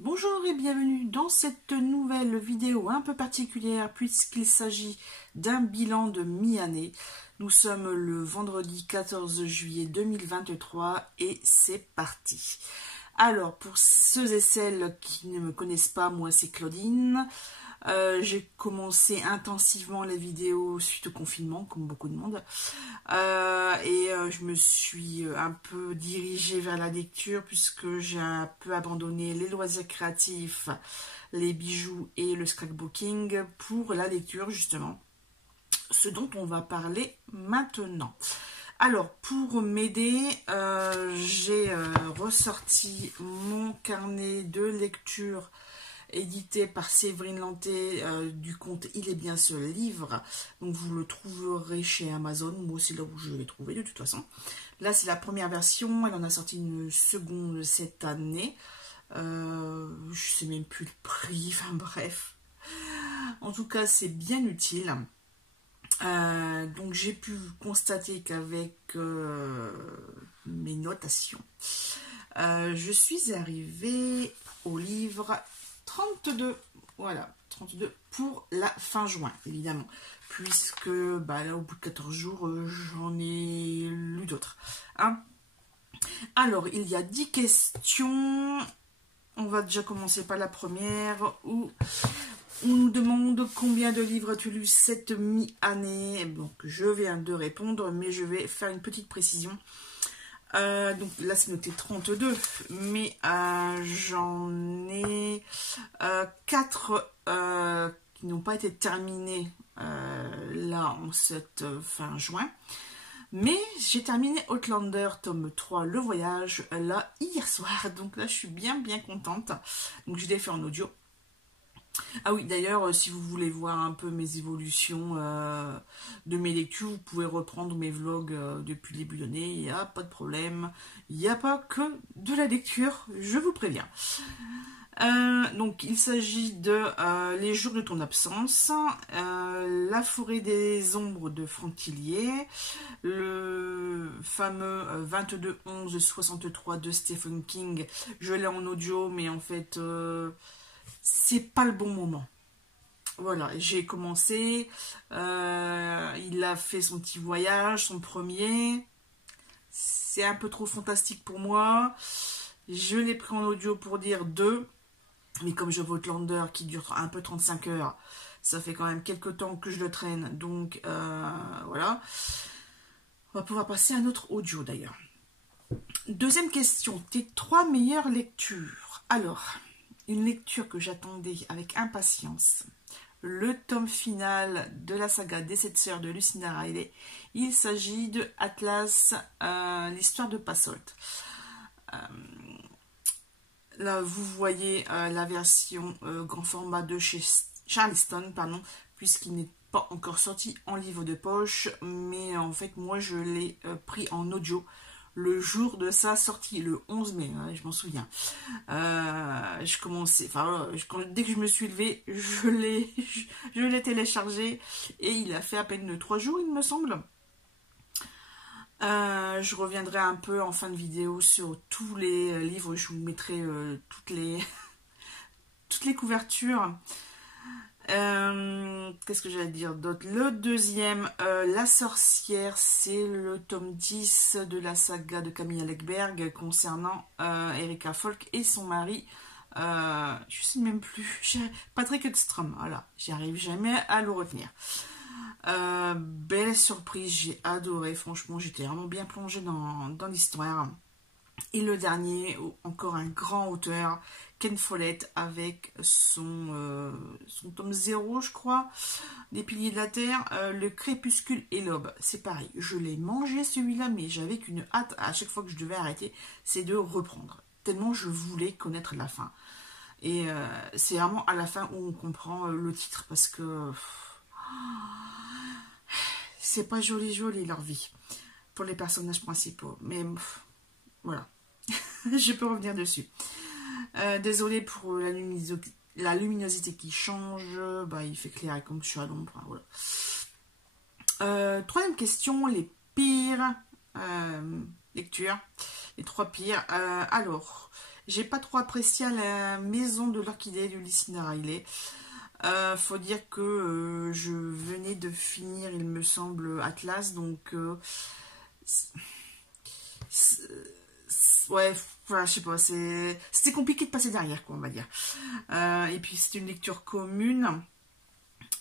Bonjour et bienvenue dans cette nouvelle vidéo un peu particulière puisqu'il s'agit d'un bilan de mi-année. Nous sommes le vendredi 14 juillet 2023 et c'est parti. Alors pour ceux et celles qui ne me connaissent pas, moi c'est Claudine. J'ai commencé intensivement les vidéos suite au confinement, comme beaucoup de monde. Je me suis un peu dirigée vers la lecture puisque j'ai un peu abandonné les loisirs créatifs, les bijoux et le scrapbooking pour la lecture justement, ce dont on va parler maintenant. Alors pour m'aider, j'ai ressorti mon carnet de lecture édité par Séverine Lanté du compte Il est bien ce livre. Donc vous le trouverez chez Amazon. Moi c'est là où je l'ai trouvé de toute façon. Là c'est la première version. Elle en a sorti une seconde cette année. Je sais même plus le prix. Enfin bref. En tout cas c'est bien utile. Donc j'ai pu constater qu'avec mes notations, je suis arrivée au livre 32, voilà, 32 pour la fin juin, évidemment, puisque là, au bout de 14 jours, j'en ai lu d'autres. Hein. Alors, il y a 10 questions. On va déjà commencer par la première, où on nous demande combien de livres as-tu lu cette mi-année. Donc, je viens de répondre, mais je vais faire une petite précision. Donc là c'est noté 32, mais j'en ai 4 qui n'ont pas été terminés là en cette fin juin. Mais j'ai terminé Outlander tome 3, Le Voyage, là hier soir. Donc là je suis bien contente. Donc je l'ai fait en audio. Ah oui, d'ailleurs, si vous voulez voir un peu mes évolutions de mes lectures, vous pouvez reprendre mes vlogs depuis le début de l'année, il n'y a pas de problème. Il n'y a pas que de la lecture, je vous préviens. Donc, il s'agit de Les jours de ton absence, La forêt des ombres de Franck Tillier, le fameux 22-11-63 de Stephen King. Je l'ai en audio, mais en fait... c'est pas le bon moment. Voilà, j'ai commencé. Il a fait son petit voyage, son premier. C'est un peu trop fantastique pour moi. Je l'ai pris en audio pour dire 2. Mais comme je veux Outlander qui dure un peu 35 heures, ça fait quand même quelques temps que je le traîne. Donc voilà. On va pouvoir passer à un autre audio d'ailleurs. Deuxième question. Tes 3 meilleures lectures. Alors... une lecture que j'attendais avec impatience, le tome final de la saga des 7 sœurs de Lucinda Riley. Il s'agit de Atlas, l'histoire de Passolt. Là, vous voyez la version grand format de chez Charleston, pardon, puisqu'il n'est pas encore sorti en livre de poche, mais en fait, moi, je l'ai pris en audio le jour de sa sortie, le 11 mai, hein, je m'en souviens. Je commençais, enfin, dès que je me suis levée, je l'ai téléchargé et il a fait à peine 3 jours, il me semble. Je reviendrai un peu en fin de vidéo sur tous les livres, je vous mettrai toutes les couvertures. Qu'est-ce que j'allais dire d'autre? Le deuxième, La sorcière, c'est le tome 10 de la saga de Camilla Läckberg concernant Erika Folk et son mari, je sais même plus, Patrick Edstrom, voilà, j'arrive jamais à le retenir. Belle surprise, j'ai adoré, franchement j'étais vraiment bien plongée dans l'histoire. Et le dernier, encore un grand auteur, Ken Follett, avec son tome 0, je crois, des Piliers de la Terre, Le Crépuscule et l'Aube. C'est pareil, je l'ai mangé celui-là, mais j'avais qu'une hâte, à chaque fois que je devais arrêter, c'est de reprendre. Tellement je voulais connaître la fin. Et c'est vraiment à la fin où on comprend le titre, parce que c'est pas joli leur vie, pour les personnages principaux. Mais voilà. Je peux revenir dessus. Désolée pour la luminosité qui change. Il fait clair et comme je suis à l'ombre. Voilà. Troisième question, les pires lectures. Les 3 pires. Alors, J'ai pas trop apprécié la maison de l'orchidée de Lucinda Riley. Faut dire que je venais de finir, il me semble, Atlas, donc ouais, voilà, je sais pas, c'était compliqué de passer derrière, quoi, on va dire. Et puis c'était une lecture commune.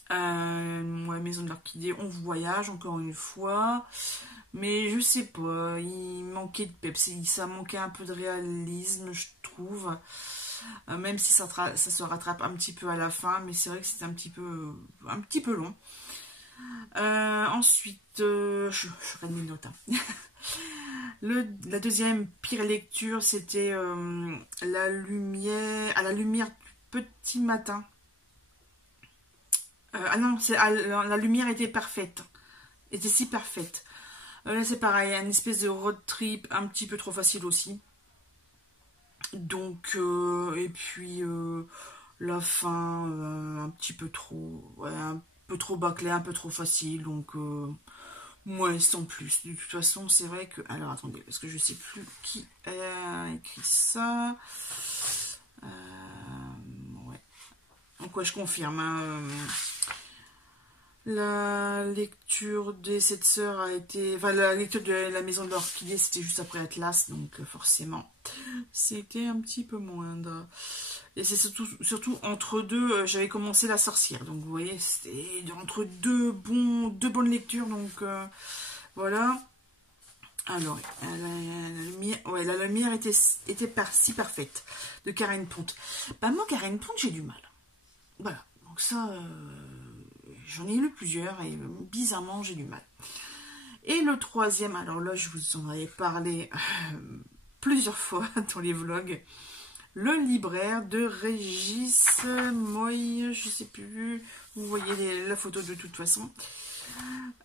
Ouais, Maison de l'Orchidée, on voyage encore une fois, mais je sais pas, il manquait de peps, ça manquait un peu de réalisme, je trouve. Même si ça se rattrape un petit peu à la fin, mais c'est vrai que c'était un petit peu long. Ensuite, je regarde mes notes. Hein. La deuxième pire lecture, c'était à la lumière du petit matin. Ah non, la lumière était parfaite, était si parfaite. Là, c'est pareil, une espèce de road trip un petit peu trop facile aussi. Donc, et puis la fin, un petit peu trop, ouais, un peu trop bâclé, un peu trop facile. Donc, ouais, sans plus. De toute façon, c'est vrai que. Alors, attendez, parce que je sais plus qui a écrit ça. Ouais. Donc, ouais, je confirme. Hein, la lecture des sept sœurs a été... Enfin, la lecture de la maison de l'orchidée, c'était juste après Atlas, donc forcément, c'était un petit peu moindre. Et c'est surtout entre deux, j'avais commencé La Sorcière, donc vous voyez, c'était entre deux bonnes lectures, donc voilà. Alors, la lumière était si parfaite, de Karen Ponte. Bah moi, Karen Ponte, j'ai du mal. Voilà, donc ça... J'en ai lu plusieurs et bizarrement j'ai du mal. Et le troisième, alors là je vous en avais parlé plusieurs fois dans les vlogs, Le Libraire de Régis Moy, je sais plus, vous voyez la photo de toute façon.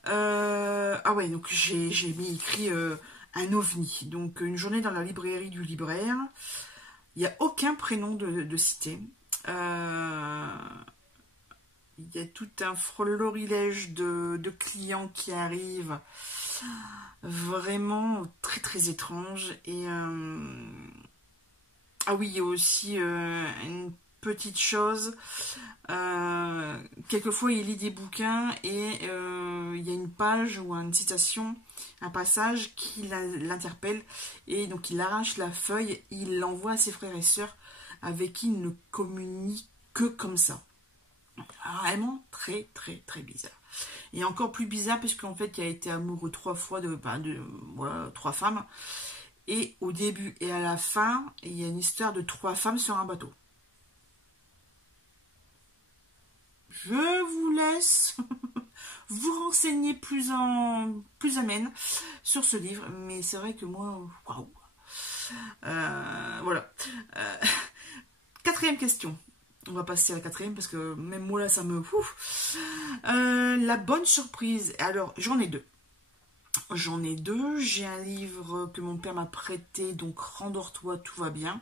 Ah ouais, donc j'ai mis écrit un ovni, donc une journée dans la librairie du libraire. Il n'y a aucun prénom de cité. Il y a tout un florilège de clients qui arrivent, vraiment très très étrange. Et ah oui, il y a aussi une petite chose. Quelquefois, il lit des bouquins et il y a une page ou une citation, un passage qui l'interpelle. Et donc, il arrache la feuille, il l'envoie à ses frères et sœurs avec qui il ne communique que comme ça. Vraiment très très très bizarre. Et encore plus bizarre puisqu'en fait il a été amoureux 3 fois voilà, 3 femmes. Et au début et à la fin, il y a une histoire de 3 femmes sur un bateau. Je vous laisse vous renseigner plus amène sur ce livre. Mais c'est vrai que moi, waouh. Voilà. Quatrième question. On va passer à la quatrième parce que même moi là ça me... la bonne surprise. Alors j'en ai deux. J'ai un livre que mon père m'a prêté, donc Rendors-toi, tout va bien.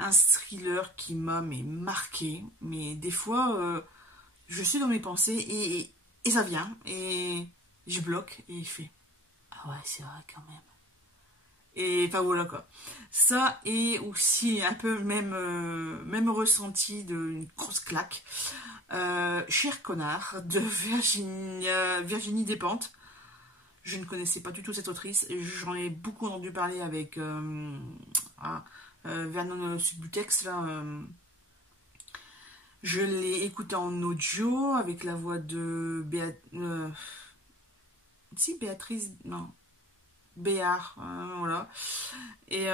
Un thriller qui m'a marqué. Mais des fois, je suis dans mes pensées et ça vient. Et je bloque et il fait. Ah ouais, c'est vrai quand même. Et enfin voilà quoi. Ça est aussi un peu même ressenti d'une grosse claque. Cher connard de Virginie Despentes. Je ne connaissais pas du tout cette autrice. J'en ai beaucoup entendu parler avec Vernon Subutex. Je l'ai écouté en audio avec la voix de Béatrice. Non. Béard, voilà. Et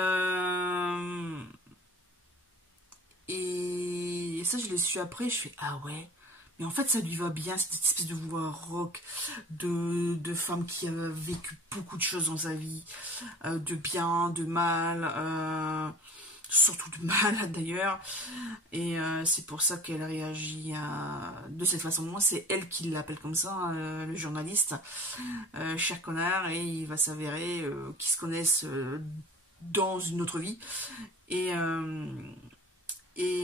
ça, je l'ai su après, je fais ah ouais, mais en fait, ça lui va bien, cette espèce de voix rock de femme qui a vécu beaucoup de choses dans sa vie, de bien, de mal, surtout de mal d'ailleurs. Et c'est pour ça qu'elle réagit de cette façon. Moi, c'est elle qui l'appelle comme ça, le journaliste, cher connard, et il va s'avérer qu'ils se connaissent dans une autre vie. Et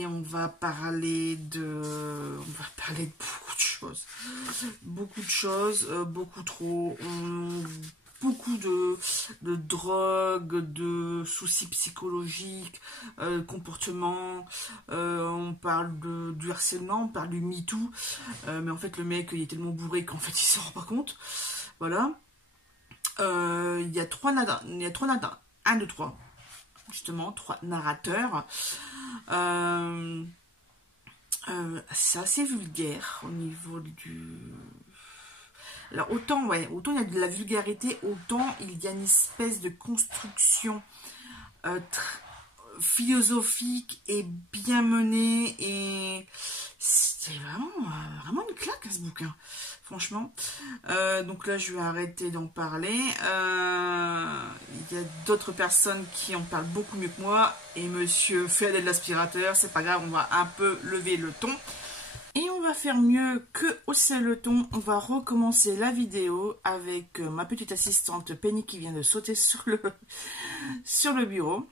on va parler de beaucoup de choses, beaucoup trop. beaucoup de drogue, de soucis psychologiques, comportement, on parle du harcèlement, on parle du MeToo, mais en fait le mec il est tellement bourré qu'en fait il s'en rend pas compte. Voilà. Il y a trois narrateurs, un, deux, trois, justement, trois narrateurs. C'est assez vulgaire au niveau du... Alors autant, ouais, autant il y a de la vulgarité, autant il y a une espèce de construction philosophique et bien menée, et c'est vraiment une claque ce bouquin, franchement. Donc là je vais arrêter d'en parler. Il y a d'autres personnes qui en parlent beaucoup mieux que moi, et monsieur fait de l'aspirateur, c'est pas grave, on va un peu lever le ton. Et on va faire mieux que hausser le ton, on va recommencer la vidéo avec ma petite assistante Penny qui vient de sauter sur le bureau.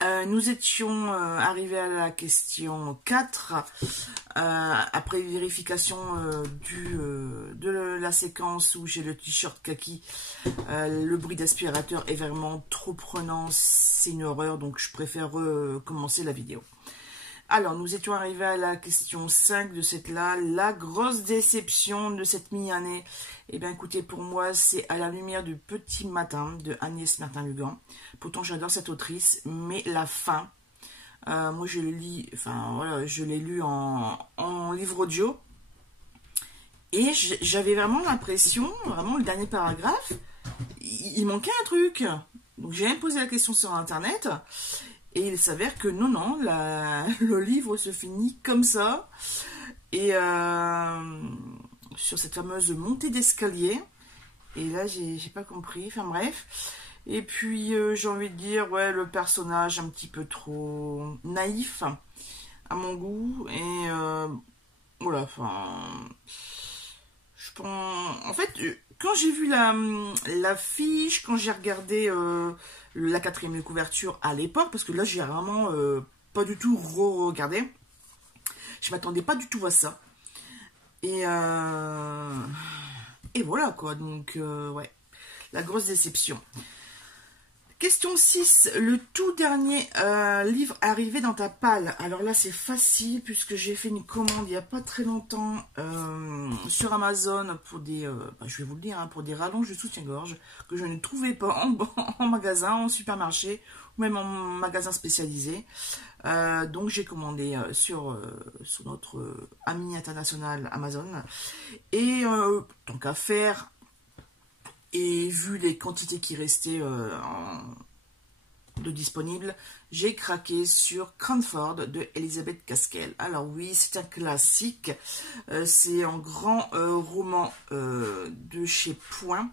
Nous étions arrivés à la question 4, après vérification de la séquence où j'ai le t-shirt kaki. Le bruit d'aspirateur est vraiment trop prenant, c'est une horreur, donc je préfère recommencer la vidéo. Alors, nous étions arrivés à la question 5 de cette là, la grosse déception de cette mi-année. Eh bien, écoutez, pour moi, c'est À la lumière du petit matin de Agnès Martin-Lugan. Pourtant, j'adore cette autrice, mais la fin, moi, je le lis, enfin, voilà, je l'ai lu en livre audio. Et j'avais vraiment l'impression, vraiment, le dernier paragraphe, il manquait un truc. Donc, j'ai même posé la question sur Internet. Et il s'avère que non, le livre se finit comme ça. Et sur cette fameuse montée d'escalier. Et là, j'ai pas compris. Enfin bref. Et puis, j'ai envie de dire, ouais, le personnage un petit peu trop naïf à mon goût. Et voilà, enfin... Je pense... En fait, quand j'ai vu la fiche, quand j'ai regardé... la 4e couverture à l'époque, parce que là j'ai vraiment pas du tout regardé, je m'attendais pas du tout à ça, et voilà quoi, donc ouais, la grosse déception. Question 6, le tout dernier livre arrivé dans ta palle. Alors là c'est facile puisque j'ai fait une commande il n'y a pas très longtemps sur Amazon pour des, je vais vous le dire, hein, pour des rallonges de soutien-gorge que je ne trouvais pas en magasin, en supermarché ou même en magasin spécialisé. Donc j'ai commandé sur notre ami international Amazon, et tant qu'à faire, et vu les quantités qui restaient de disponibles, j'ai craqué sur Cranford de Elisabeth Gaskell. Alors oui, c'est un classique. C'est un grand roman de chez Point.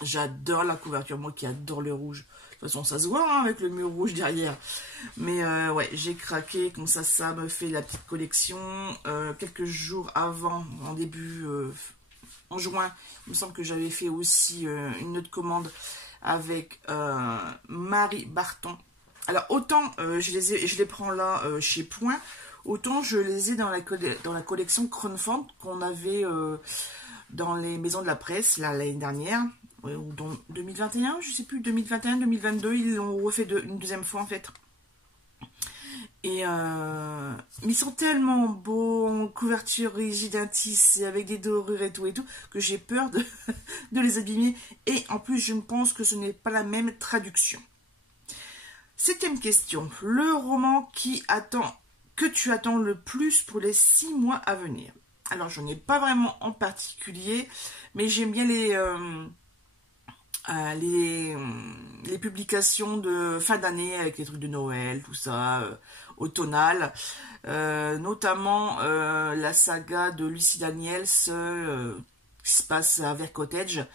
J'adore la couverture, moi qui adore le rouge. De toute façon, ça se voit hein, avec le mur rouge derrière. Mais ouais, j'ai craqué. Comme ça me fait la petite collection. Quelques jours avant, en juin, il me semble que j'avais fait aussi une autre commande avec Marie Barton. Alors autant je les prends là chez Point, autant je les ai dans la collection Cranford qu'on avait dans les maisons de la presse l'année dernière, ou dans 2021, je sais plus, 2021, 2022, ils l'ont refait une deuxième fois en fait. Et ils sont tellement beaux, en couverture rigide, un tissé avec des dorures et tout, que j'ai peur de les abîmer. Et en plus, je pense que ce n'est pas la même traduction. 7e question. Le roman que tu attends le plus pour les 6 mois à venir. Alors, je n'en ai pas vraiment en particulier, mais j'aime bien les publications de fin d'année avec les trucs de Noël, tout ça, automnal, notamment la saga de Lucy Daniels qui se passe à Ver Cottage.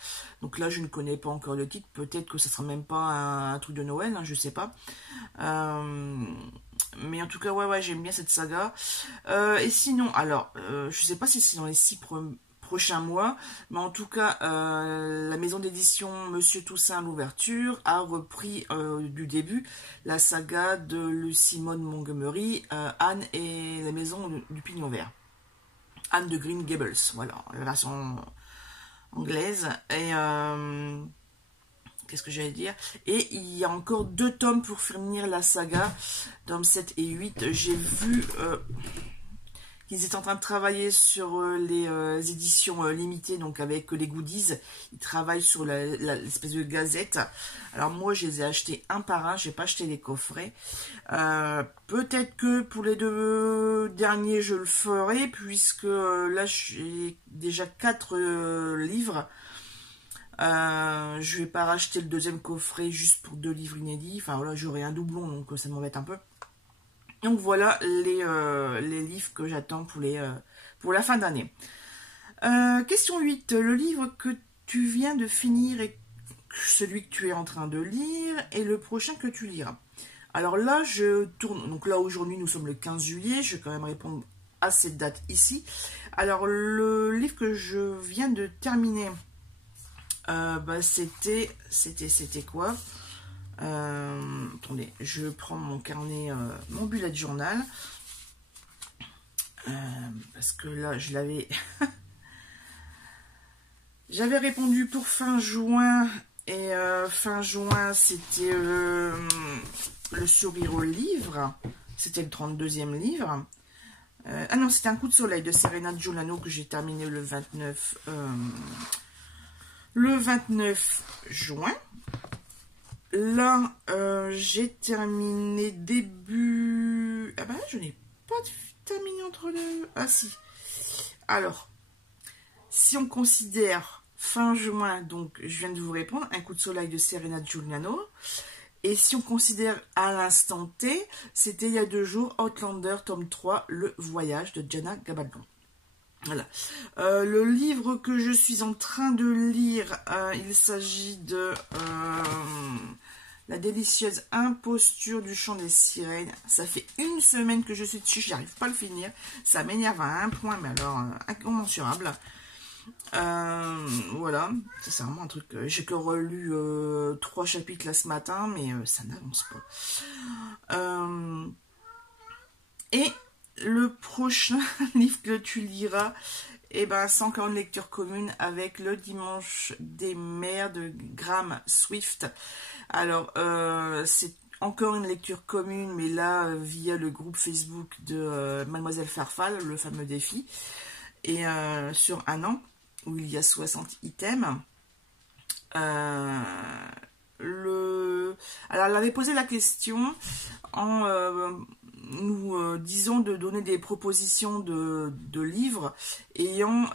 Donc là je ne connais pas encore le titre, peut-être que ça sera même pas un truc de Noël, hein, je sais pas, mais en tout cas ouais j'aime bien cette saga. Et sinon alors je sais pas si c'est dans les 6 prochains mois, mais en tout cas la maison d'édition Monsieur Toussaint l'ouverture a repris du début la saga de Simone Montgomery, Anne et la maison du pignon vert, Anne de Green Gables, voilà la version anglaise. Et qu'est-ce que j'allais dire? Et il y a encore 2 tomes pour finir la saga, tomes 7 et 8. J'ai vu qu'ils étaient en train de travailler sur les éditions limitées, donc avec les goodies. Ils travaillent sur l'espèce de gazette. Alors moi, je les ai achetés un par un, j'ai pas acheté les coffrets. Peut-être que pour les 2 derniers, je le ferai, puisque là, j'ai déjà 4 livres. Je vais pas racheter le 2e coffret juste pour 2 livres inédits. Enfin voilà, j'aurai un doublon, donc ça m'embête un peu. Donc voilà les livres que j'attends pour la fin d'année. Question 8. Le livre que tu viens de finir et celui que tu es en train de lire et le prochain que tu liras. Alors là, je tourne. Donc là, aujourd'hui, nous sommes le 15 juillet. Je vais quand même répondre à cette date ici. Alors, le livre que je viens de terminer, c'était quoi? Attendez, je prends mon carnet, mon bullet journal, parce que là je l'avais j'avais répondu pour fin juin, et fin juin c'était le sourire au livre, c'était le 32e livre. Ah non, c'était un coup de soleil de Serena Giuliano que j'ai terminé le 29 juin. Là, j'ai terminé début... Ah bah je n'ai pas terminé entre deux... Ah si. Alors, si on considère fin juin, donc je viens de vous répondre, un coup de soleil de Serena Giuliano. Et si on considère à l'instant T, c'était il y a 2 jours, Outlander, tome 3, Le Voyage de Jana Gabaldon. Voilà. Le livre que je suis en train de lire, il s'agit de La délicieuse imposture du chant des sirènes. Ça fait 1 semaine que je suis dessus, j'arrive pas à le finir. Ça m'énerve à un point, mais alors incommensurable. Voilà, c'est vraiment un truc. J'ai que relu 3 chapitres là ce matin, mais ça n'avance pas. Et le prochain livre que tu liras, et ben, c'est encore une lecture commune avec Le Dimanche des Mères de Graham Swift. Alors, c'est encore une lecture commune, mais là, via le groupe Facebook de Mademoiselle Farfal, le fameux défi, et sur 1 an, où il y a 60 items. Alors, elle avait posé la question en nous disant de donner des propositions de livres ayant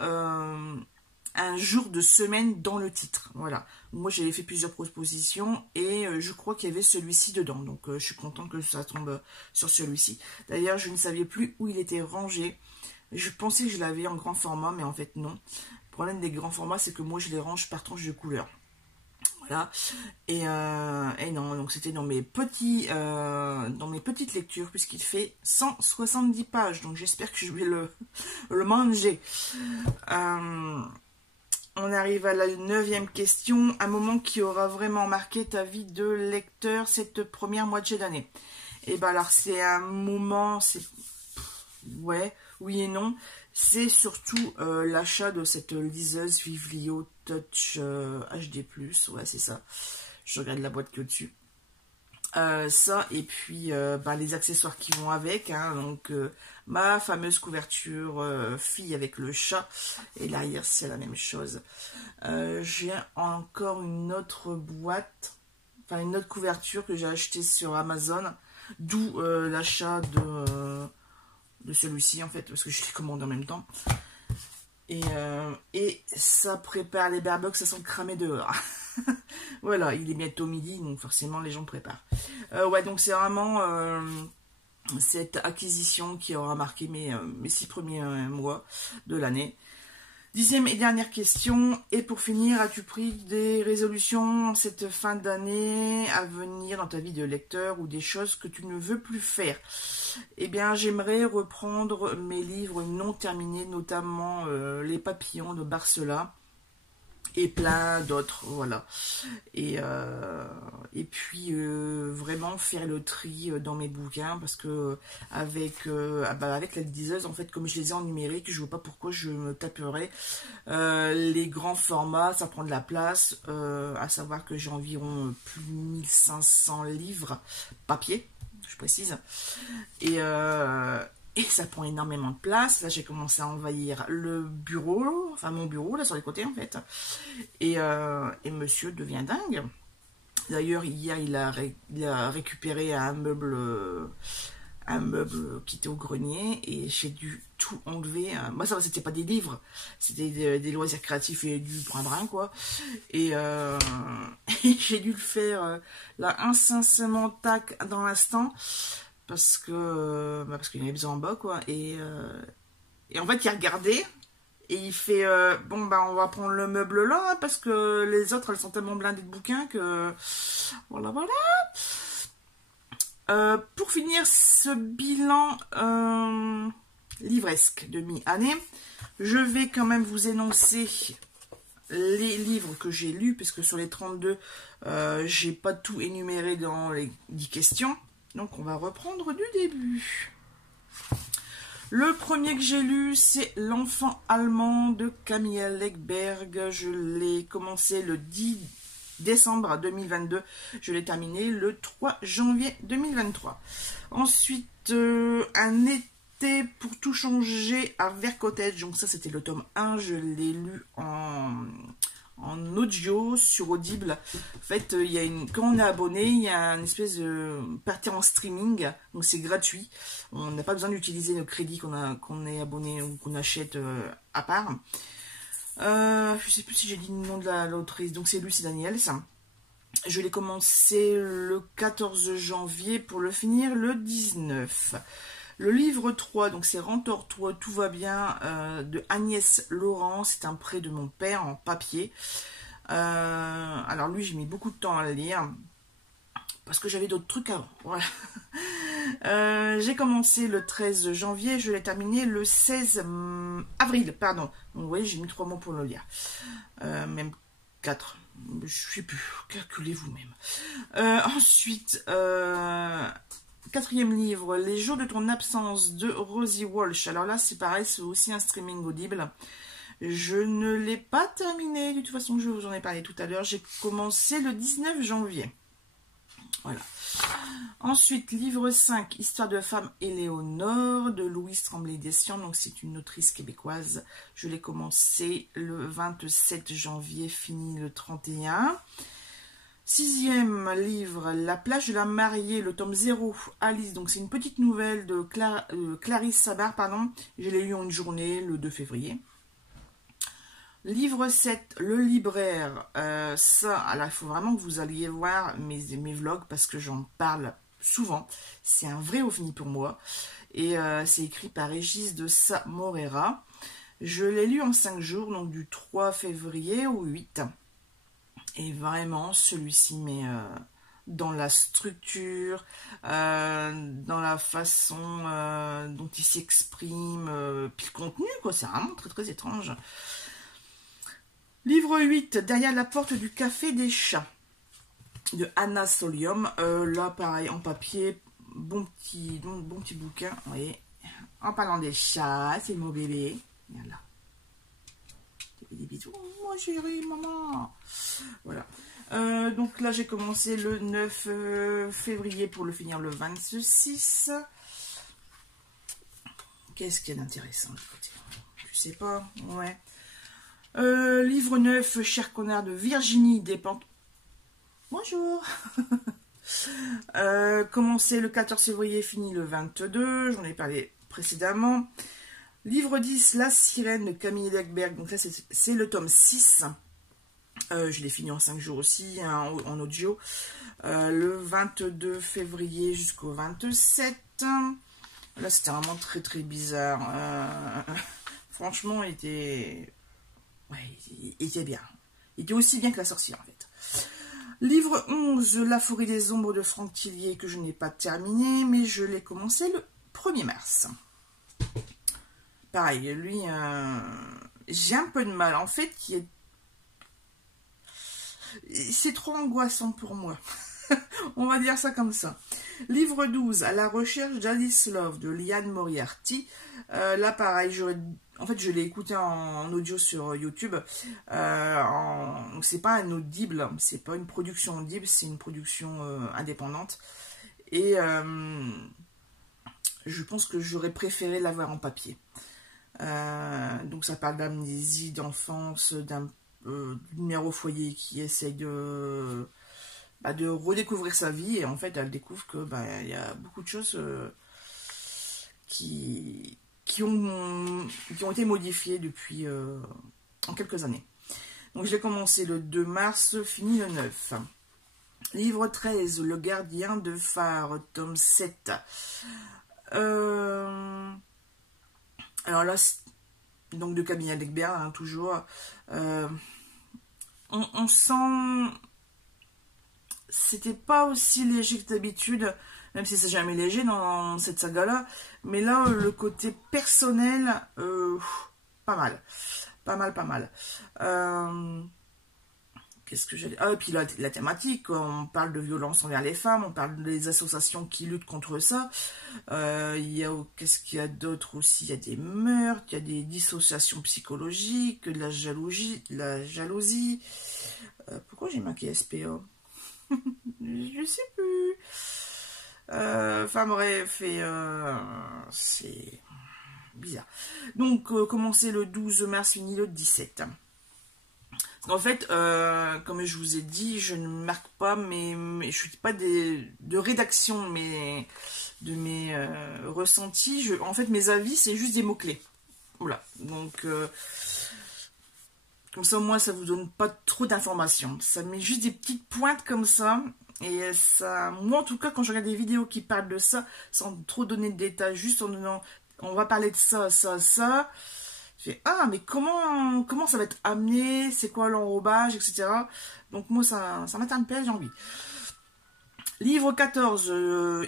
un jour de semaine dans le titre. Voilà. Moi, j'avais fait plusieurs propositions et je crois qu'il y avait celui-ci dedans. Donc, je suis contente que ça tombe sur celui-ci. D'ailleurs, je ne savais plus où il était rangé. Je pensais que je l'avais en grand format, mais en fait, non. Le problème des grands formats, c'est que moi, je les range par tranche de couleur. Voilà. Et non, donc c'était dans mes petites lectures, puisqu'il fait 170 pages. Donc, j'espère que je vais le manger. On arrive à la 9e question. Un moment qui aura vraiment marqué ta vie de lecteur cette première moitié d'année. Et ben alors, c'est un moment, c'est... Ouais, oui et non. C'est surtout l'achat de cette liseuse Vivlio Touch HD+. Ouais, c'est ça. Je regarde la boîte qui est au-dessus. Ça, et puis les accessoires qui vont avec. Hein, donc, ma fameuse couverture fille avec le chat. Et l'arrière, c'est la même chose. J'ai encore une autre boîte. Enfin, une autre couverture que j'ai achetée sur Amazon. D'où l'achat de celui-ci, en fait, parce que je les commande en même temps. Et ça prépare les bear bugs, ça sent cramer dehors. Voilà, il est bientôt midi, donc forcément les gens préparent. Ouais, donc c'est vraiment cette acquisition qui aura marqué mes 6 premiers mois de l'année. 10e et dernière question. Et pour finir, as-tu pris des résolutions cette fin d'année à venir dans ta vie de lecteur ou des choses que tu ne veux plus faire? Eh bien, j'aimerais reprendre mes livres non terminés, notamment Les Papillons de Barcela. et plein d'autres, voilà. Et puis vraiment faire le tri dans mes bouquins, parce que avec la liseuse, en fait, comme je les ai en numérique, je vois pas pourquoi je me taperais les grands formats, ça prend de la place, à savoir que j'ai environ plus de 1500 livres papier, je précise, et ça prend énormément de place. Là, j'ai commencé à envahir le bureau, enfin mon bureau, là, sur les côtés, en fait. Et monsieur devient dingue. D'ailleurs, hier, il a récupéré un meuble qui était au grenier, et j'ai dû tout enlever. Moi, ça, c'était pas des livres, c'était des loisirs créatifs et du brin-brin, quoi. Et j'ai dû le faire, là, incessamment, tac, dans l'instant, parce qu'il y en avait besoin en bas, quoi. Et en fait, il regardait et il fait bon, bah, on va prendre le meuble là, parce que les autres, elles sont tellement blindées de bouquins que voilà, voilà. Pour finir ce bilan livresque de mi-année, je vais quand même vous énoncer les livres que j'ai lus, puisque sur les 32, j'ai pas tout énuméré dans les 10 questions. Donc on va reprendre du début. Le premier que j'ai lu, c'est L'enfant allemand de Camille Legberg. Je l'ai commencé le 10 décembre 2022. Je l'ai terminé le 3 janvier 2023. Ensuite, Un été pour tout changer à Vert Cottage. Donc ça, c'était le tome 1. Je l'ai lu en audio sur Audible. En fait, quand on est abonné, il y a une espèce de partie en streaming, donc c'est gratuit. On n'a pas besoin d'utiliser nos crédits qu'on est abonné ou qu'on achète à part. Je sais plus si j'ai dit le nom de l'autrice, donc c'est Lucie Daniels. Je l'ai commencé le 14 janvier pour le finir le 19. Le livre 3, donc c'est Rentre-toi, tout va bien, de Agnès Laurent. C'est un prêt de mon père en papier. Alors lui, j'ai mis beaucoup de temps à le lire, parce que j'avais d'autres trucs avant. Voilà. J'ai commencé le 13 janvier, je l'ai terminé le 16 avril, pardon. Donc vous voyez, j'ai mis 3 mois pour le lire. Même 4. Je sais plus, calculez vous-même. Ensuite, quatrième livre, Les jours de ton absence de Rosie Walsh. Alors là, c'est pareil, c'est aussi un streaming Audible. Je ne l'ai pas terminé, de toute façon, je vous en ai parlé tout à l'heure. J'ai commencé le 19 janvier. Voilà. Ensuite, livre 5, Histoire de femme Éléonore, de Louise Tremblay-Dessian. Donc, c'est une autrice québécoise. Je l'ai commencé le 27 janvier, fini le 31. Sixième livre, La plage de la mariée, le tome 0, Alice. Donc, c'est une petite nouvelle de Clarisse Sabar, pardon. Je l'ai lu en une journée, le 2 février. Livre 7, Le libraire. Ça, alors, il faut vraiment que vous alliez voir mes vlogs, parce que j'en parle souvent. C'est un vrai ovni pour moi. Et c'est écrit par Régis de Sa Morera. Je l'ai lu en 5 jours, donc du 3 février au 8. Et vraiment, celui-ci, mais dans la structure, dans la façon dont il s'exprime, puis le contenu, quoi, c'est vraiment très très étrange. Livre 8, Derrière la porte du café des chats, de Anna Solium. Là, pareil, en papier, bon petit bouquin, vous voyez. En parlant des chats, c'est mon bébé. Regarde là. Des bisous. Oh, moi, chérie, maman. Voilà. Donc là, j'ai commencé le 9 février pour le finir le 26. Qu'est-ce qu'il y a d'intéressant? Je sais pas. Ouais. Livre 9, Cher connard, de Virginie Despentes. Bonjour. Commencé le 14 février, fini le 22. J'en ai parlé précédemment. Livre 10, La sirène de Camille Legberg. Donc là, c'est le tome 6. Je l'ai fini en 5 jours aussi, hein, en audio. Le 22 février jusqu'au 27. Là, c'était vraiment très très bizarre. Franchement, il était... Ouais, il était bien. Il était aussi bien que La sorcière, en fait. Livre 11, La forêt des ombres de Franck Tillier, que je n'ai pas terminé, mais je l'ai commencé le 1er mars. Pareil, lui, j'ai un peu de mal. En fait, c'est trop angoissant pour moi. On va dire ça comme ça. Livre 12, À la recherche d'Alice Love de Liane Moriarty. Là, pareil, en fait, je l'ai écouté en audio sur YouTube. C'est pas un audible, c'est pas une production audible, c'est une production indépendante. Et je pense que j'aurais préféré l'avoir en papier. Donc ça parle d'amnésie, d'enfance, d'une mère au foyer qui essaye de redécouvrir sa vie, et en fait elle découvre que y a beaucoup de choses qui ont été modifiées depuis en quelques années. Donc je l'ai commencé le 2 mars, fini le 9. Livre 13, Le gardien de phare, tome 7. Alors là, donc de Camille Lagbert, hein, toujours. On sent... C'était pas aussi léger que d'habitude, même si c'est jamais léger dans cette saga-là. Mais là, le côté personnel, pas mal. Pas mal. Qu'est-ce que j'allais... Ah, et puis la thématique, on parle de violence envers les femmes, on parle des associations qui luttent contre ça. Qu'est-ce qu'il y a d'autre aussi? Il y a des meurtres, il y a des dissociations psychologiques, de la jalousie. Pourquoi j'ai marqué SPO? Je sais plus. Enfin bref, c'est bizarre. Donc, commencer le 12 mars, fini le 17. En fait, comme je vous ai dit, je ne marque pas je suis pas de rédaction de mes ressentis. En fait, mes avis, c'est juste des mots-clés. Voilà. Donc, comme ça, au moins, ça vous donne pas trop d'informations. Ça met juste des petites pointes comme ça. Et ça, moi, en tout cas, quand je regarde des vidéos qui parlent de ça, sans trop donner de détails, juste en donnant, on va parler de ça. Je fais, ah, mais comment ça va être amené, c'est quoi l'enrobage, etc. Donc moi, ça m'interpelle, j'ai envie. Livre 14,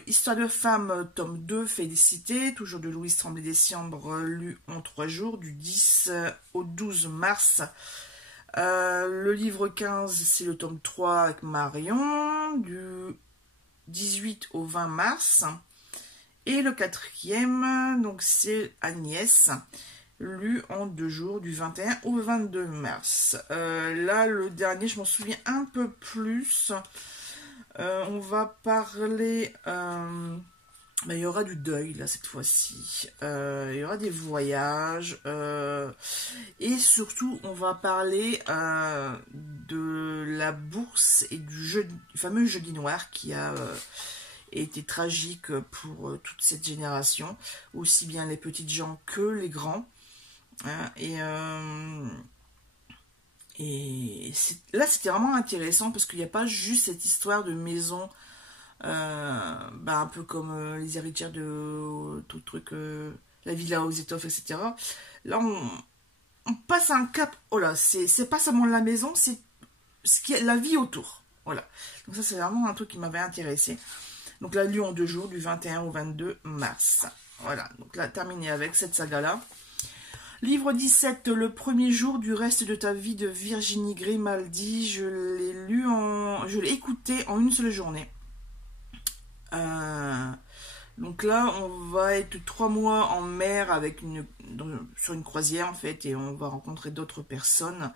Histoire de femme, tome 2, Félicité, toujours de Louise Tremblay-Déciambre, lu en 3 jours, du 10 au 12 mars. Le livre 15, c'est le tome 3 avec Marion, du 18 au 20 mars. Et le 4e, donc c'est Agnès, lu en 2 jours, du 21 au 22 mars. Là, le dernier, je m'en souviens un peu plus. On va parler... il y aura du deuil, là, cette fois-ci. Il y aura des voyages. Et surtout, on va parler de la bourse et du fameux jeudi noir qui a... été tragique pour toute cette génération, aussi bien les petites gens que les grands. Hein, et là, c'était vraiment intéressant parce qu'il n'y a pas juste cette histoire de maison, un peu comme les héritières de tout truc, la villa aux étoffes, etc. Là, on passe un cap. Oh là, c'est pas seulement la maison, c'est ce qui est la vie autour. Voilà. Donc ça, c'est vraiment un truc qui m'avait intéressé. Donc là, lu en 2 jours, du 21 au 22 mars. Voilà, donc là, terminé avec cette saga-là. Livre 17, Le premier jour du reste de ta vie de Virginie Grimaldi. Je l'ai écouté en une seule journée. Donc là, on va être 3 mois en mer sur une croisière, en fait, et on va rencontrer d'autres personnes.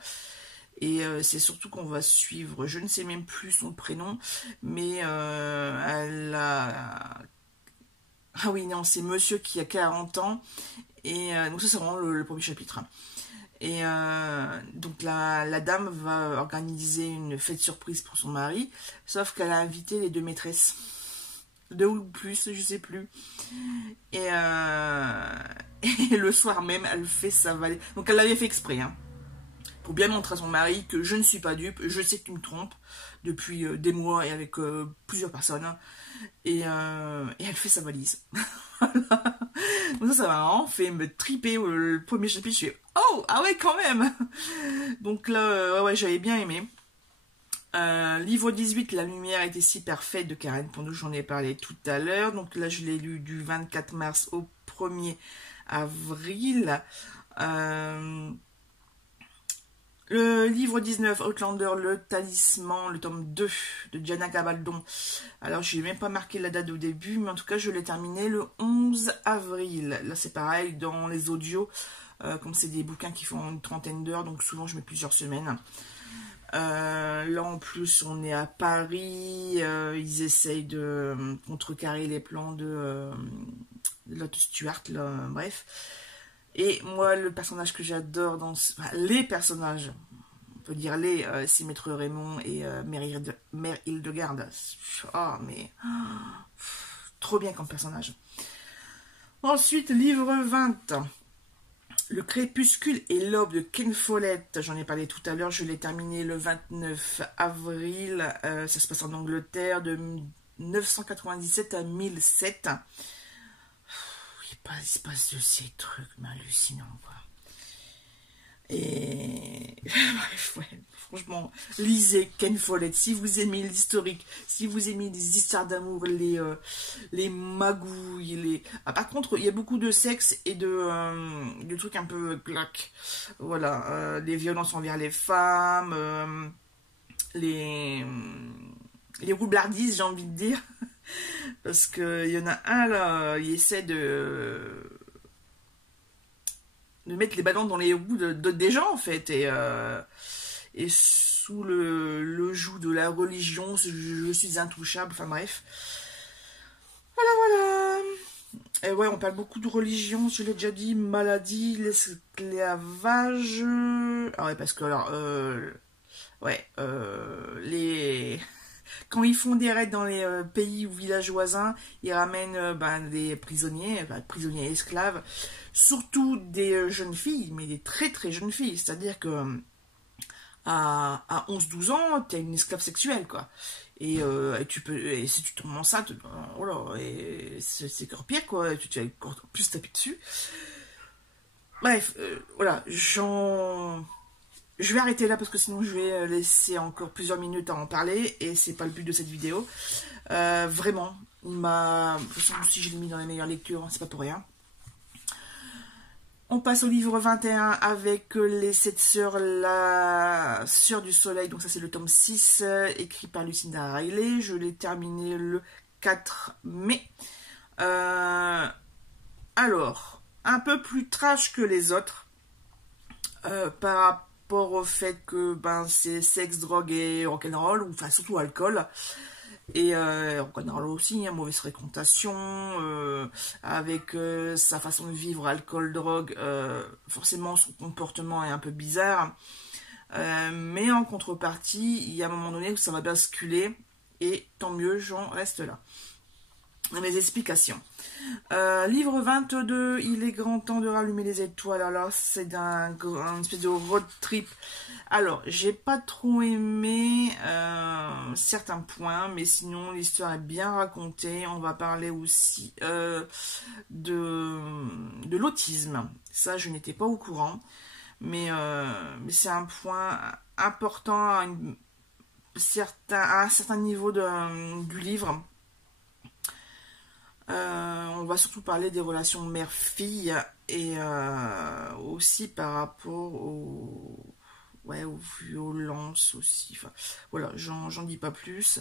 Et c'est surtout qu'on va suivre, je ne sais même plus son prénom, mais elle a... Ah oui, non, c'est monsieur qui a 40 ans. Et donc ça, c'est vraiment le premier chapitre. Et donc la dame va organiser une fête surprise pour son mari, sauf qu'elle a invité les 2 maîtresses. 2 ou plus, je sais plus. Et le soir même, elle fait sa valise. Donc elle l'avait fait exprès, hein, pour bien montrer à son mari que je ne suis pas dupe, je sais que tu me trompes depuis des mois et avec plusieurs personnes. Et elle fait sa valise. Voilà. Donc ça m'a vraiment fait me triper le premier chapitre. Je fais, oh, ah ouais, quand même. Donc là, ouais, j'avais bien aimé. Livre 18, La lumière était si parfaite de Karen Pondou, j'en ai parlé tout à l'heure. Donc là, je l'ai lu du 24 mars au 1er avril. Le livre 19, Outlander, le talisman, le tome 2 de Diana Gabaldon. Alors, je n'ai même pas marqué la date au début, mais en tout cas, je l'ai terminé le 11 avril. Là, c'est pareil, dans les audios, comme c'est des bouquins qui font une trentaine d'heures, donc souvent, je mets plusieurs semaines. Là, en plus, on est à Paris. Ils essayent de contrecarrer les plans de Lotte Stewart, là, bref. Et moi, le personnage que j'adore dans les personnages, on peut dire c'est Maître Raymond et Mère Hildegarde. Oh, mais trop bien comme personnage. Ensuite, livre 20. Le crépuscule et l'aube de Ken Follett. J'en ai parlé tout à l'heure, je l'ai terminé le 29 avril. Ça se passe en Angleterre de 997 à 1007. Il se passe de ces trucs mais hallucinants, quoi. Et bref, ouais, franchement, lisez Ken Follett si vous aimez l'historique, si vous aimez les histoires d'amour, les magouilles, par contre, il y a beaucoup de sexe et de trucs un peu glauques. Voilà, les violences envers les femmes, les roublardises, j'ai envie de dire. Parce qu'il y en a un là, il essaie de mettre les ballons dans les roues des gens en fait. Et sous le joug de la religion, je suis intouchable, enfin bref. Voilà. Et ouais, on parle beaucoup de religion, je l'ai déjà dit, maladie, l'esclavage. Ah ouais, parce que alors, quand ils font des raids dans les pays ou villages voisins, ils ramènent des prisonniers, prisonniers esclaves, surtout des jeunes filles, mais des très très jeunes filles. C'est-à-dire que à 11-12 ans, t'es une esclave sexuelle, quoi. Et si tu tombes enceinte, oh là, c'est encore pire, quoi. Tu te fais encore plus taper dessus. Bref, voilà, je vais arrêter là parce que sinon je vais laisser encore plusieurs minutes à en parler et c'est pas le but de cette vidéo. Vraiment, de toute façon, si je l'ai mis dans les meilleures lectures, c'est pas pour rien. On passe au livre 21 avec les 7 sœurs, la sœur du soleil, donc ça c'est le tome 6, écrit par Lucinda Riley. Je l'ai terminé le 4 mai. Alors, un peu plus trash que les autres, par rapport au fait que c'est sexe, drogue et rock'n'roll, ou enfin surtout alcool. Et rock'n'roll aussi, mauvaise fréquentation, avec sa façon de vivre, alcool, drogue, forcément son comportement est un peu bizarre. Mais en contrepartie, il y a un moment donné où ça va basculer, et tant mieux, j'en reste là. Mes explications. Livre 22, il est grand temps de rallumer les étoiles. Alors c'est un espèce de road trip. Alors j'ai pas trop aimé certains points, mais sinon l'histoire est bien racontée. On va parler aussi de l'autisme. Ça je n'étais pas au courant, mais c'est un point important à un certain niveau du livre. On va surtout parler des relations mère-fille et aussi par rapport aux violences aussi. Enfin, voilà, j'en dis pas plus.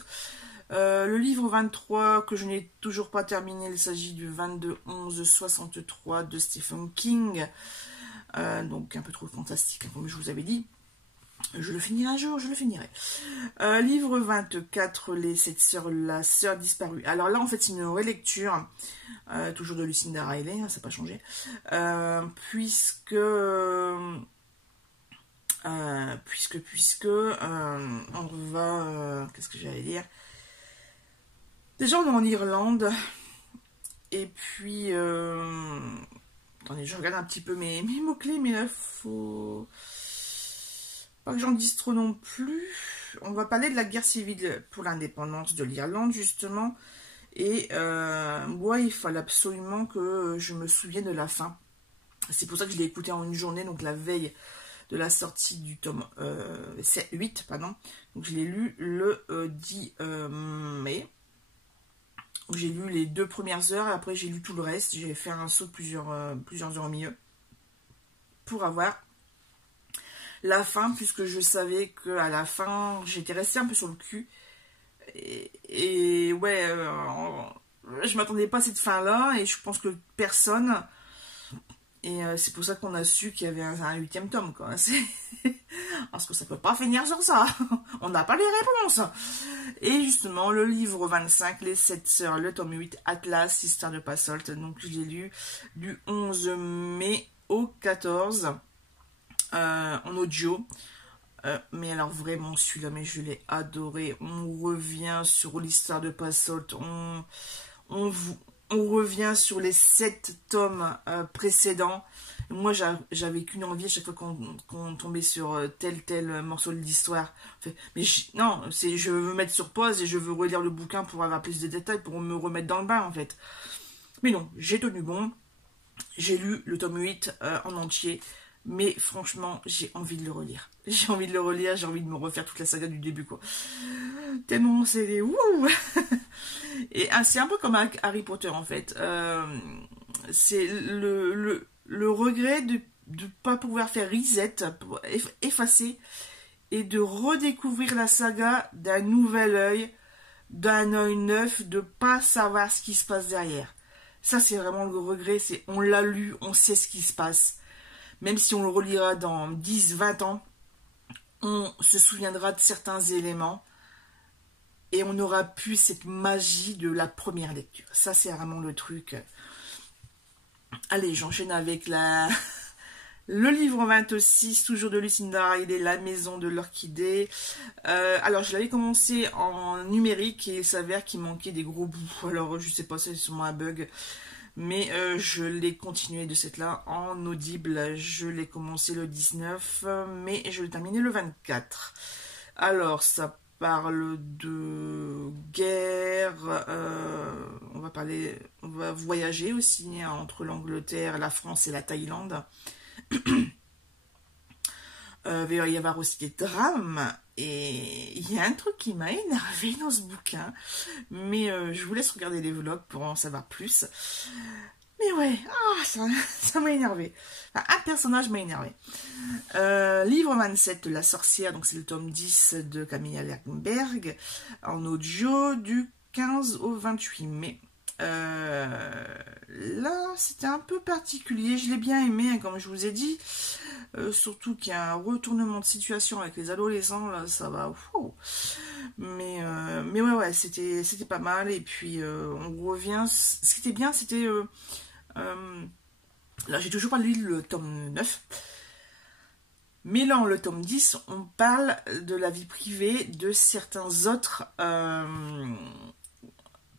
Le livre 23 que je n'ai toujours pas terminé, il s'agit du 22-11-63 de Stephen King. Donc un peu trop fantastique, comme je vous avais dit. Je le finirai un jour, je le finirai. Livre 24, les 7 sœurs, la sœur disparue. Alors là, en fait, c'est une relecture, toujours de Lucinda Riley, hein, ça n'a pas changé, puisque on va... qu'est-ce que j'allais dire? Déjà, on est en Irlande, et puis... attendez, je regarde un petit peu mes mots-clés, mais là, faut... Pas que j'en dise trop non plus. On va parler de la guerre civile pour l'indépendance de l'Irlande, justement. Et moi, il fallait absolument que je me souvienne de la fin. C'est pour ça que je l'ai écouté en une journée, donc la veille de la sortie du tome 8, pardon. Donc je l'ai lu le 10 mai. J'ai lu les 2 premières heures, et après j'ai lu tout le reste. J'ai fait un saut de plusieurs heures au milieu pour avoir la fin, puisque je savais qu'à la fin, j'étais restée un peu sur le cul. Et ouais, je m'attendais pas à cette fin-là, et je pense que personne... Et c'est pour ça qu'on a su qu'il y avait un 8e tome, quoi. Parce que ça peut pas finir sur ça. On n'a pas les réponses. Et justement, le livre 25, Les 7 sœurs, le tome 8, Atlas, Histoire de Passolt. Donc, je l'ai lu du 11 mai au 14 en audio. Mais alors, vraiment, celui-là, mais je l'ai adoré. On revient sur l'histoire de Passolt. On revient sur les 7 tomes précédents. Moi, j'avais qu'une envie à chaque fois qu'on tombait sur tel morceau d'histoire. Mais non, je veux me mettre sur pause et je veux relire le bouquin pour avoir plus de détails, pour me remettre dans le bain, en fait. Mais non, j'ai tenu bon. J'ai lu le tome 8 en entier. Mais franchement, j'ai envie de le relire. J'ai envie de le relire, j'ai envie de me refaire toute la saga du début, quoi. Tellement c'est des wouh. Et c'est un peu comme avec Harry Potter, en fait. C'est le regret de ne pas pouvoir faire reset, effacer, et de redécouvrir la saga d'un nouvel œil, d'un œil neuf, de pas savoir ce qui se passe derrière. Ça, c'est vraiment le regret, c'est on l'a lu, on sait ce qui se passe. Même si on le relira dans 10, 20 ans, on se souviendra de certains éléments et on aura plus cette magie de la première lecture. Ça, c'est vraiment le truc. Allez, j'enchaîne avec le livre 26, toujours de Lucinda Riley, La maison de l'orchidée. Alors, je l'avais commencé en numérique et il s'avère qu'il manquait des gros bouts. Alors, je sais pas, c'est sûrement un bug. Mais je l'ai continué de cette là en audible. Je l'ai commencé le 19, mais je l'ai terminé le 24. Alors, ça parle de guerre. On va voyager aussi hein, entre l'Angleterre, la France et la Thaïlande. Il va y avoir aussi des drames. Et il y a un truc qui m'a énervé dans ce bouquin. Mais je vous laisse regarder les vlogs pour en savoir plus. Mais ouais, ça m'a énervé. Enfin, un personnage m'a énervé. Livre 27, La sorcière. Donc c'est le tome 10 de Camilla Lergenberg. En audio du 15 au 28 mai. Là, c'était un peu particulier. Je l'ai bien aimé, hein, comme je vous ai dit. Surtout qu'il y a un retournement de situation avec les adolescents, là, ça va. Wow. Mais ouais, c'était pas mal. Et puis, on revient. Ce qui était bien, c'était. Là, j'ai toujours pas lu le tome 9. Mais là, le tome 10, on parle de la vie privée de certains autres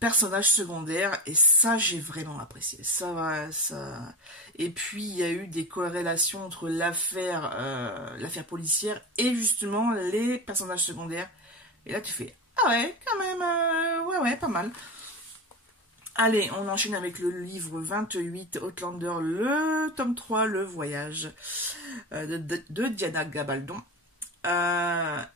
personnages secondaires. Et ça, j'ai vraiment apprécié. Ça va, ça... Et puis, il y a eu des corrélations entre l'affaire policière et justement les personnages secondaires. Et là, tu fais, ah ouais, quand même, ouais, pas mal. Allez, on enchaîne avec le livre 28, Outlander, le tome 3, Le Voyage, de Diana Gabaldon.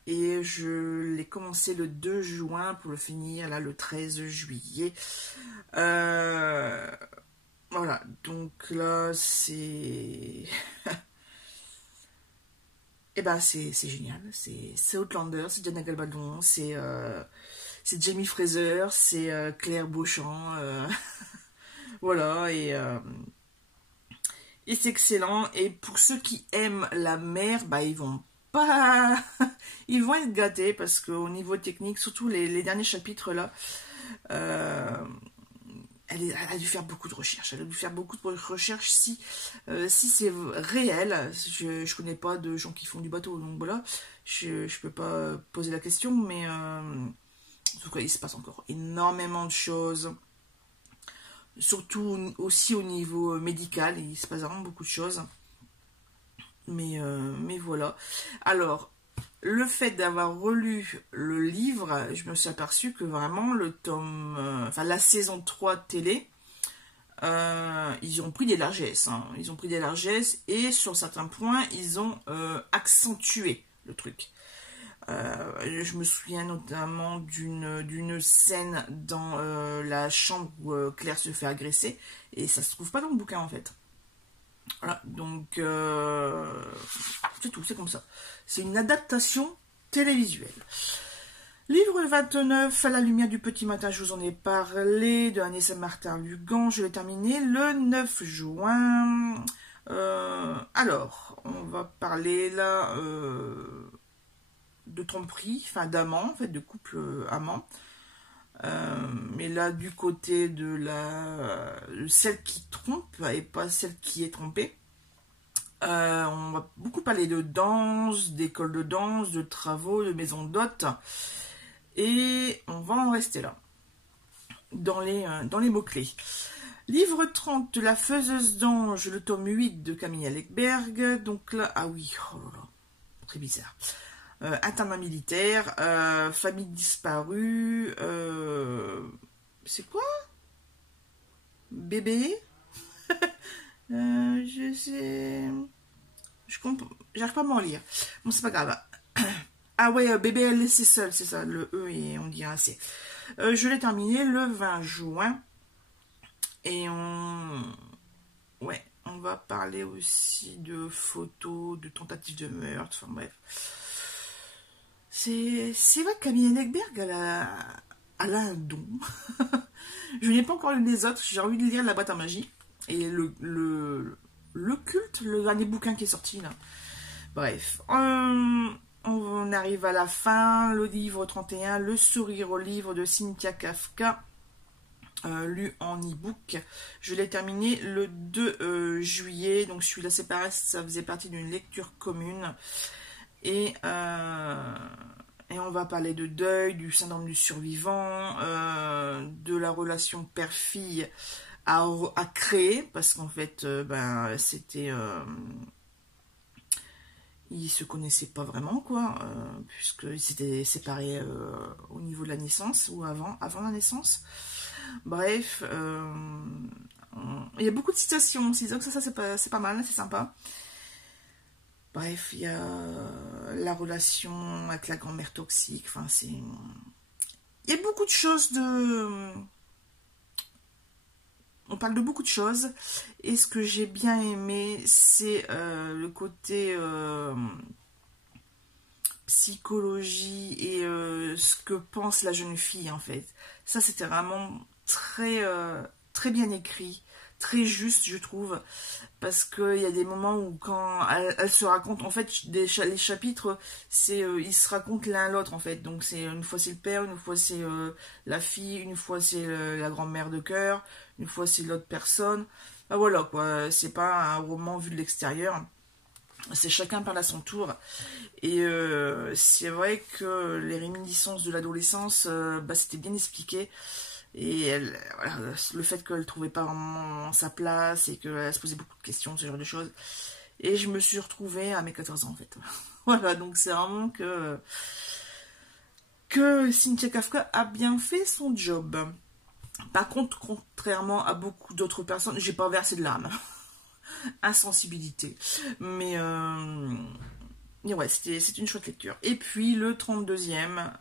Et je l'ai commencé le 2 juin pour le finir, là, le 13 juillet. Voilà, donc là, c'est... Eh ben, c'est génial. C'est Outlander, c'est Diana Gabaldon, c'est Jamie Fraser, c'est Claire Beauchamp. Voilà, et c'est excellent. Et pour ceux qui aiment la mer, bah, ils vont être gâtés parce qu'au niveau technique, surtout les derniers chapitres là, elle a dû faire beaucoup de recherches. Elle a dû faire beaucoup de recherches si c'est réel. Je connais pas de gens qui font du bateau, donc voilà. Je peux pas poser la question, mais en tout cas, il se passe encore énormément de choses. Surtout aussi au niveau médical, il se passe vraiment beaucoup de choses. Mais voilà. Alors, le fait d'avoir relu le livre, je me suis aperçue que vraiment le tome, la saison 3 de télé, ils ont pris des largesses. Hein. Ils ont pris des largesses et sur certains points, ils ont accentué le truc. Je me souviens notamment d'une scène dans la chambre où Claire se fait agresser et ça se trouve pas dans le bouquin en fait. Voilà, donc c'est tout, c'est comme ça. C'est une adaptation télévisuelle. Livre 29, à la lumière du petit matin, je vous en ai parlé, de Anne Saint-Martin-Lugan. Je l'ai terminé le 9 juin. Alors, on va parler là de tromperie, enfin d'amant, en fait, de couple amant. Mais là, du côté de celle qui trompe et pas celle qui est trompée. On va beaucoup parler de danse, d'école de danse, de travaux, de maison d'hôtes. Et on va en rester là, dans les mots-clés. Livre 30, La faiseuse d'ange, le tome 8 de Camille Alekberg. Donc là, ah oui, oh là là, très bizarre. Internat militaire, famille disparue, c'est quoi? Bébé? Je sais... J'arrive pas à m'en lire. Bon, c'est pas grave. Ah ouais, bébé elle laissé seul, c'est ça, le E et on dit un C. Je l'ai terminé le 20 juin. Et ouais, on va parler aussi de photos, de tentatives de meurtre, enfin bref. C'est vrai que Camille Alekberg, elle a un don. Je n'ai pas encore lu les autres, j'ai envie de lire La boîte à magie. Et le culte, le dernier bouquin qui est sorti là. Bref, on arrive à la fin, le livre 31, Le sourire au livre de Cynthia Kafka, lu en e-book. Je l'ai terminé le 2 juillet, donc celui-là c'est pareil, ça faisait partie d'une lecture commune. Et on va parler de deuil, du syndrome du survivant, de la relation père-fille à créer, parce qu'en fait, c'était... ils se connaissaient pas vraiment, quoi, puisqu'ils s'étaient séparés au niveau de la naissance, ou avant la naissance. Bref, il y a beaucoup de citations aussi, donc ça c'est pas mal, c'est sympa. Bref, il y a la relation avec la grand-mère toxique, enfin c'est... Il y a beaucoup de choses de... On parle de beaucoup de choses, et ce que j'ai bien aimé, c'est le côté psychologie et ce que pense la jeune fille, en fait. Ça, c'était vraiment très bien écrit, très juste, je trouve, parce qu'il y a des moments où quand elle se raconte, en fait, les chapitres, c'est ils se racontent l'un l'autre, en fait. Donc, une fois c'est le père, une fois c'est la fille, une fois c'est la grand-mère de cœur, une fois c'est l'autre personne. Ben voilà, quoi. C'est pas un roman vu de l'extérieur. C'est chacun parle à son tour. Et c'est vrai que les réminiscences de l'adolescence, c'était bien expliqué. Et voilà, le fait qu'elle ne trouvait pas vraiment sa place et qu'elle se posait beaucoup de questions, ce genre de choses. Et je me suis retrouvée à mes 14 ans, en fait. Voilà, donc c'est vraiment que Cynthia Kafka a bien fait son job. Par contre, contrairement à beaucoup d'autres personnes, j'ai pas versé de larmes. Insensibilité. Mais ouais, c'est une chouette lecture. Et puis le 32e,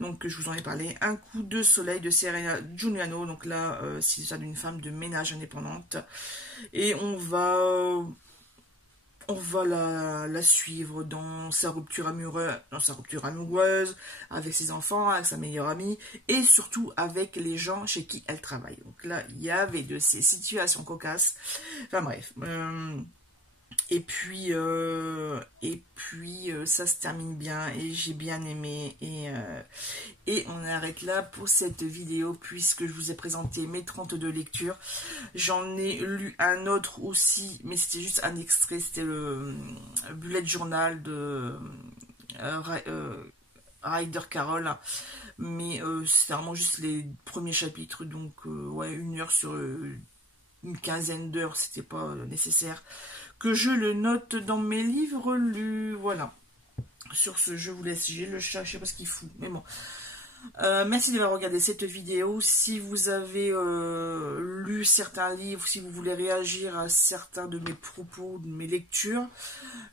donc je vous en ai parlé, Un coup de soleil de Serena Giuliano. Donc là, c'est ça d'une femme de ménage indépendante. Et on va la suivre dans sa rupture amoureuse, avec ses enfants, avec sa meilleure amie, et surtout avec les gens chez qui elle travaille. Donc là, il y avait de ces situations cocasses. Enfin bref. Et puis ça se termine bien et j'ai bien aimé et on arrête là pour cette vidéo puisque je vous ai présenté mes 32 lectures. J'en ai lu un autre aussi, mais c'était juste un extrait, c'était le bullet journal de Ryder Carroll, mais c'était vraiment juste les premiers chapitres, donc ouais, 1 heure sur une quinzaine d'heures, c'était pas nécessaire que je le note dans mes livres lus. Voilà. Sur ce, je vous laisse. J'ai le chat, je sais pas ce qu'il fout, mais bon. Merci d'avoir regardé cette vidéo. Si vous avez lu certains livres, si vous voulez réagir à certains de mes propos, de mes lectures,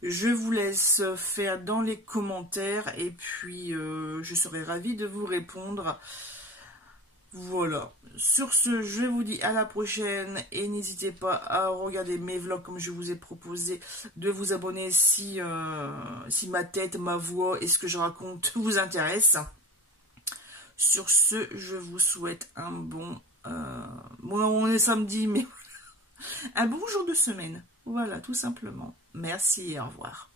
je vous laisse faire dans les commentaires et puis je serai ravie de vous répondre. Voilà. Sur ce, je vous dis à la prochaine et n'hésitez pas à regarder mes vlogs comme je vous ai proposé, de vous abonner si, si ma tête, ma voix et ce que je raconte vous intéresse. Sur ce, je vous souhaite un bon... bon, on est samedi, mais un bon jour de semaine. Voilà, tout simplement. Merci et au revoir.